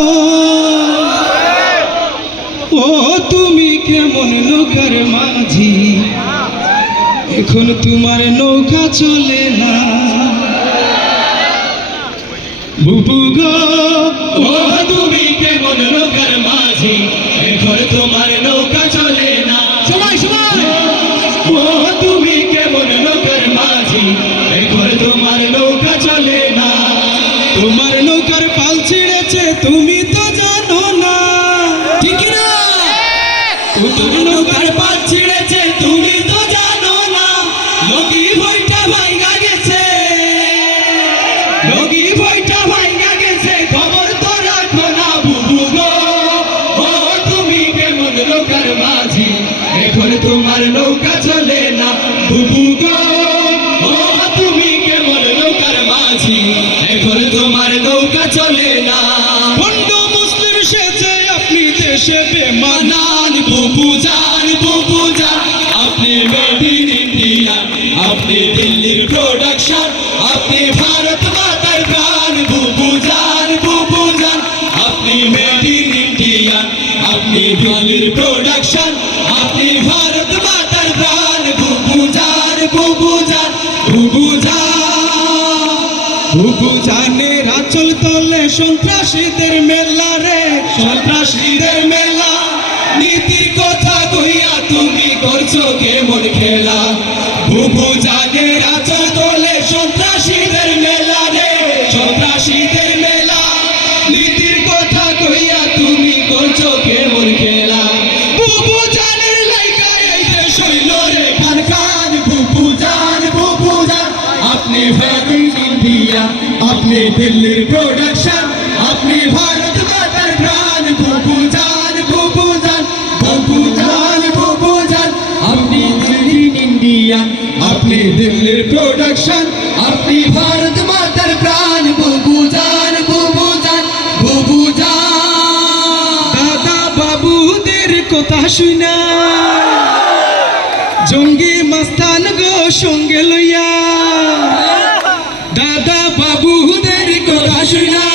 ও তুমি কেমন নৌকার মাঝি, এখন তোমার নৌকা চলে না। বুবু গো ও তুমি কেমন নৌকার মাঝি, এখন তোমার নৌকা চলে না। সবাই সবাই ও তুমি কেমন নৌকার মাঝি, এখন তোমার নৌকা চলে না। তোমার নৌকার পাল ছিঁড়েছে তুমি তো জানো না, ঠিক না? তোমার নৌকার পাল ছিঁড়েছে তুমি তো জানো না। লগি বইটা ভাঙা গেছে, লগি বইটা ভাঙা গেছে, খবর তো রাখো না। বুবু গো ও তুমি কেমন নৌকার মাঝি, এখন তোমার নৌকা চলে না। বুবু গো ও তুমি কেমন নৌকার মাঝি, এখন তোমার নৌকা চলে না। বন্ড মুসলিম সেজে আপনি দেশে বেমানান। বুবু জান আপনি মেড ইন ইন্ডিয়া, আপনি দিল্লির প্রোডাকশন, আপনি ভারত মাতার প্রাণ। বুবু জান আপনি মেড ইন ইন্ডিয়া, আপনি দিল্লির প্রোডাকশন, আপনি ভারত মাতার প্রাণ। বুবু জানের আঁচল তলে সন্ত্রাসীদের মেলা রে, সন্ত্রাসীদের মেলা। নীতির কথা কইয়া তুমি করছো কেমন খেলা। বুবু জানের আঁচল তলে সন্ত্রাসীদের মেলা রে, সন্ত্রাসীদের মেলা। নীতির কথা কইয়া তুমি করছো কেমন খেলা। বুবু জানের লাইকা এই দেশ হইল রে খান খান। বুবু জান আপনি মেড ইন ইন্ডিয়া, আপনি দিল্লির প্রোডাকশন, আপনি ভারত মাতার প্রাণ। বুবু জান আপনি মেড ইন ইন্ডিয়া, আপনি দিল্লির প্রোডাকশন, আপনি ভারত মাতার প্রাণ। বুবু জান দাদা বাবুদের কথা শুনা জঙ্গি মাস্তান গো সঙ্গে লইয়া। দাদা বাবুদের কথা শুনা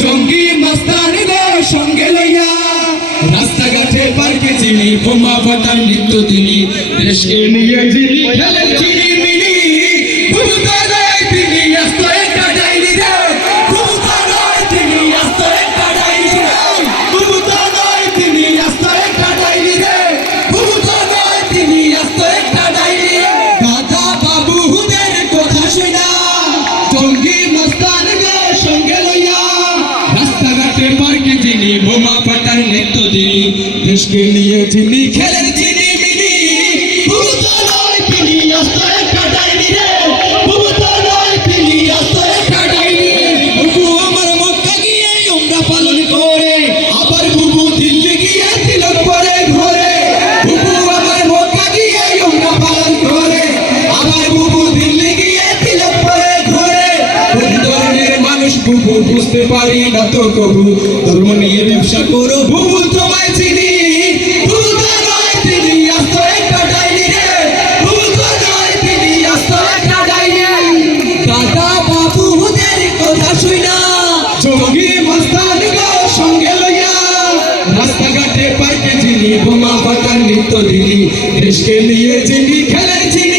জঙ্গি মাস্তান গো সঙ্গে লইয়া। রাস্তাঘাটে পার্কে চিনি বোমা ফাটার নিত্য তিনি, দেশকে নিয়ে যিনি খেলেন চিনিমিনি। বুবু তো নয় তিনি আস্ত একটা ডাইনি রে, বুবু তো নয় তিনি আস্ত একটা ডাইনি রে, বুবু তো নয় তিনি আস্ত একটা ডাইনি রে, বুবু তো নয় তিনি আস্ত একটা ডাইনি। দাদা বাবুদের কথা শুনা জঙ্গি মাস্তান গো সঙ্গে লইয়া। রাস্তাঘাটে পার্কে যিনি বোমা ফাটার নিত্য তিনি, দেশকে নিয়ে যিনি খেলেন চিনিমিনি। বুবু তো নয় তিনি আস্ত একটা ডাইনি রে, বুবু তো নয় তিনি আস্ত একটা ডাইনি। বুবু আমার মক্কা গিয়ে উমরা পালন করে, আবার বুবু দিল্লি গিয়ে তিলক পরে ঘরে। বুবু আমার মক্কা গিয়ে উমরা পালন করে, আবার বুবু দিল্লি গিয়ে তিলক পরে ঘরে। কোন ধরনের মানুষ বুবু বুঝতে পারি না তো কবু, ধর্ম নিয়ে ব্যবসা করো বুবু তোমায় চিনি। বুবু তো নয় তিনি আস্ত একটা ডাইনি রে, বুবু তো নয় তিনি আস্ত একটা ডাইনি। দাদা বাবুদের কথা শুনা জঙ্গি মাস্তান গো সঙ্গে লইয়া। রাস্তাঘাটে পার্কে যিনি বোমা ফাটার নিত্য দিনি, দেশকে নিয়ে যিনি খেলেন চিনি।